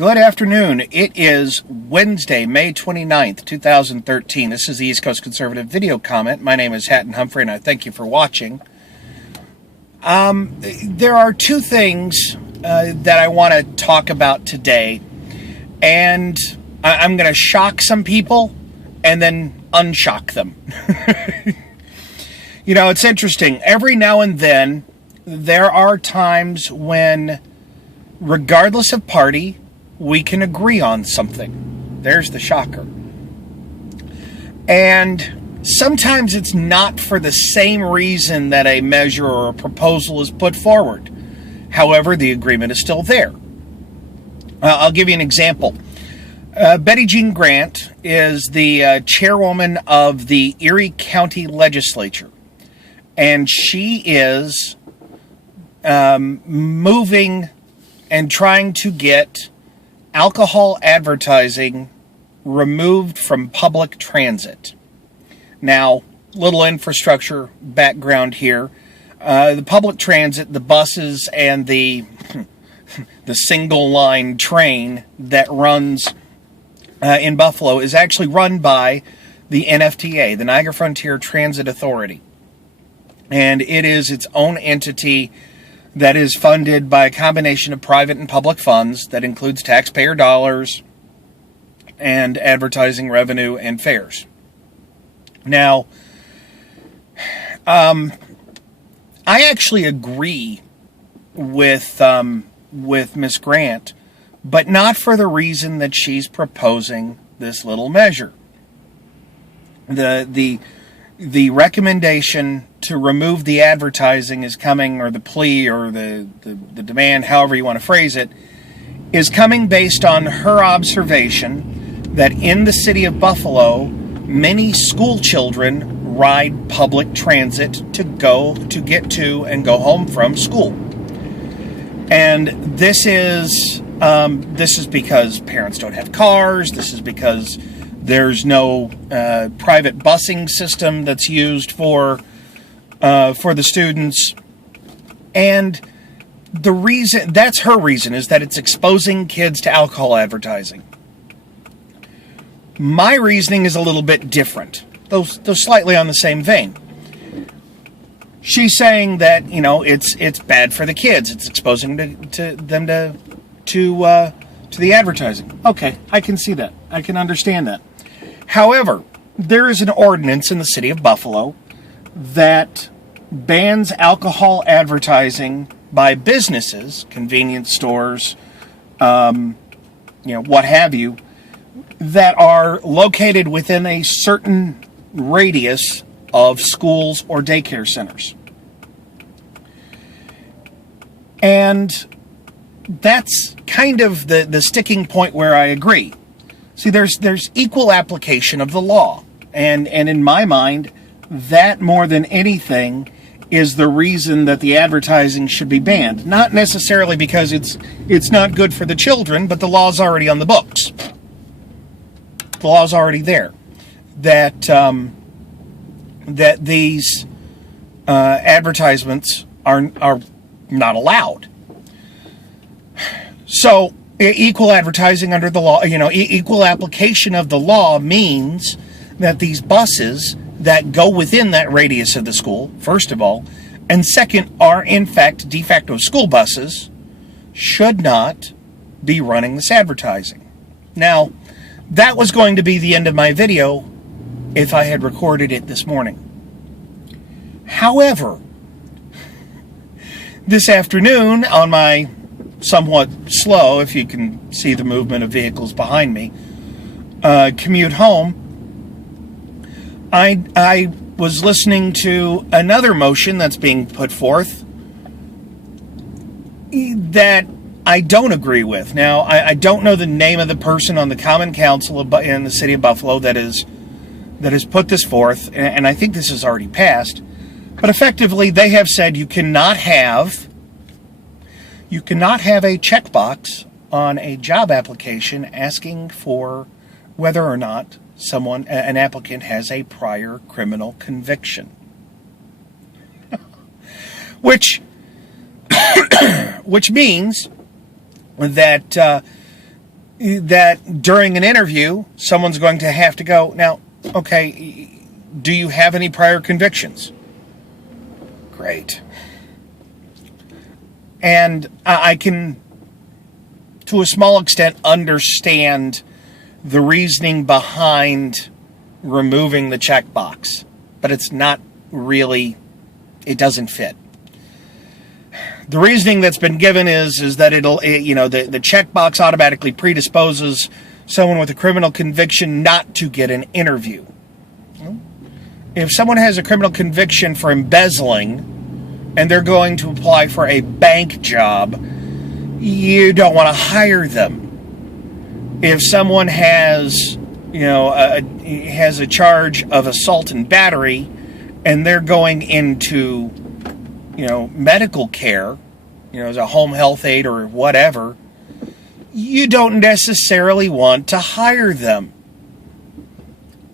Good afternoon. It is Wednesday, May 29th, 2013. This is the East Coast Conservative Video Comment. My name is Hatton Humphrey, and I thank you for watching. There are two things that I want to talk about today, and I'm going to shock some people and then unshock them. You know, it's interesting. Every now and then, there are times when, regardless of party, we can agree on something. There's the shocker. And sometimes it's not for the same reason that a measure or a proposal is put forward. However, the agreement is still there. I'll give you an example. Betty Jean Grant is the chairwoman of the Erie County Legislature. And she is moving and trying to get alcohol advertising removed from public transit. Now, little infrastructure background here. The public transit, the buses, and the single line train that runs in Buffalo is actually run by the NFTA, the Niagara Frontier Transit Authority. And it is its own entity that is funded by a combination of private and public funds that includes taxpayer dollars and advertising revenue and fares. Now, I actually agree with Ms. Grant, but not for the reason that she's proposing this little measure. The recommendation to remove the advertising is coming, or the plea, or the demand, however you want to phrase it, is coming based on her observation that in the city of Buffalo, many school children ride public transit to get to and go home from school. And this is because parents don't have cars. This is because there's no private busing system that's used for the students. And the reason, that's her reason, is that it's exposing kids to alcohol advertising. My reasoning is a little bit different, though slightly on the same vein. She's saying that, you know, it's bad for the kids. It's exposing them to the advertising. Okay, I can see that. I can understand that. However, there is an ordinance in the city of Buffalo that bans alcohol advertising by businesses, convenience stores, what have you, that are located within a certain radius of schools or daycare centers. And that's kind of the sticking point where I agree. See, there's equal application of the law. And in my mind, that more than anything is the reason that the advertising should be banned. Not necessarily because it's not good for the children, but the law's already on the books. The law's already there. That these advertisements are not allowed. So, equal advertising under the law, equal application of the law means that these buses that go within that radius of the school, first of all, and second, are in fact de facto school buses, should not be running this advertising. Now, that was going to be the end of my video if I had recorded it this morning. However, this afternoon on my somewhat slow, if you can see the movement of vehicles behind me, commute home, I was listening to another motion that's being put forth that I don't agree with. Now, I don't know the name of the person on the Common Council in the city of Buffalo that has put this forth, and I think this has already passed. But effectively, they have said you cannot have a checkbox on a job application asking for whether or not an applicant has a prior criminal conviction. which means that that during an interview, someone's going to have to go, now, okay, do you have any prior convictions? Great. And I can, to a small extent, understand the reasoning behind removing the checkbox, but it's not really, it doesn't fit. The reasoning that's been given is that the checkbox automatically predisposes someone with a criminal conviction not to get an interview. If someone has a criminal conviction for embezzling and they're going to apply for a bank job, you don't want to hire them. If someone has, has a charge of assault and battery and they're going into medical care, as a home health aide or whatever, you don't necessarily want to hire them.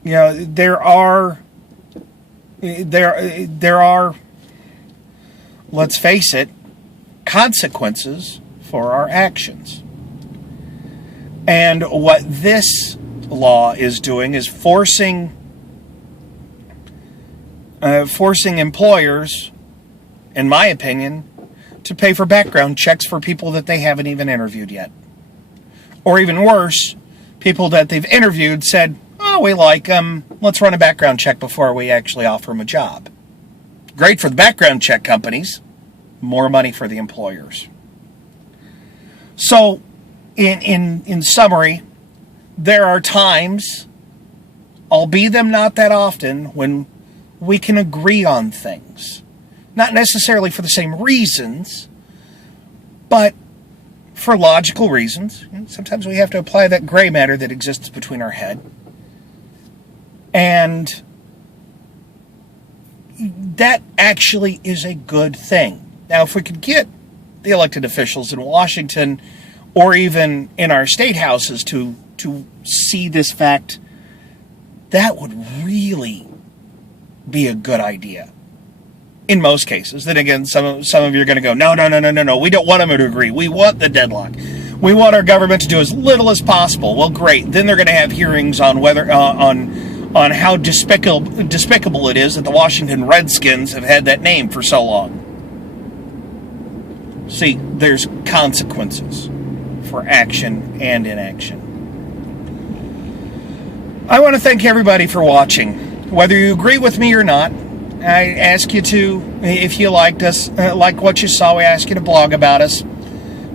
There are, let's face it, consequences for our actions. And what this law is doing is forcing employers, in my opinion, to pay for background checks for people that they haven't even interviewed yet. Or even worse, people that they've interviewed said, oh, we like them, let's run a background check before we actually offer them a job. Great for the background check companies, more money for the employers. So, in summary, there are times, albeit them not that often, when we can agree on things. Not necessarily for the same reasons, but for logical reasons. Sometimes we have to apply that gray matter that exists between our head. And that actually is a good thing. Now, if we could get the elected officials in Washington or even in our state houses to see this fact, that would really be a good idea. In most cases. Then again, some of you are going to go, no, we don't want them to agree. We want the deadlock. We want our government to do as little as possible. Well, great. Then they're going to have hearings on whether on how despicable it is that the Washington Redskins have had that name for so long. See, there's consequences for action and inaction. I want to thank everybody for watching. Whether you agree with me or not, I ask you to, if you liked us, like what you saw, we ask you to blog about us.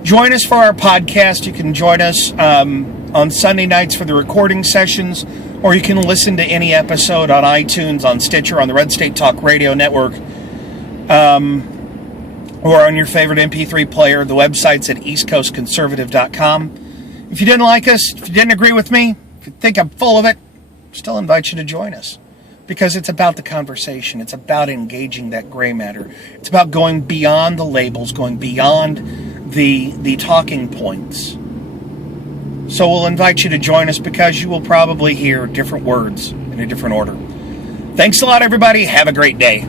Join us for our podcast. You can join us on Sunday nights for the recording sessions, or you can listen to any episode on iTunes, on Stitcher, on the Red State Talk Radio Network, or on your favorite MP3 player. The website's at eastcoastconservative.com. If you didn't like us, if you didn't agree with me, if you think I'm full of it, still invite you to join us. Because it's about the conversation. It's about engaging that gray matter. It's about going beyond the labels, going beyond the talking points. So we'll invite you to join us because you will probably hear different words in a different order. Thanks a lot, everybody. Have a great day.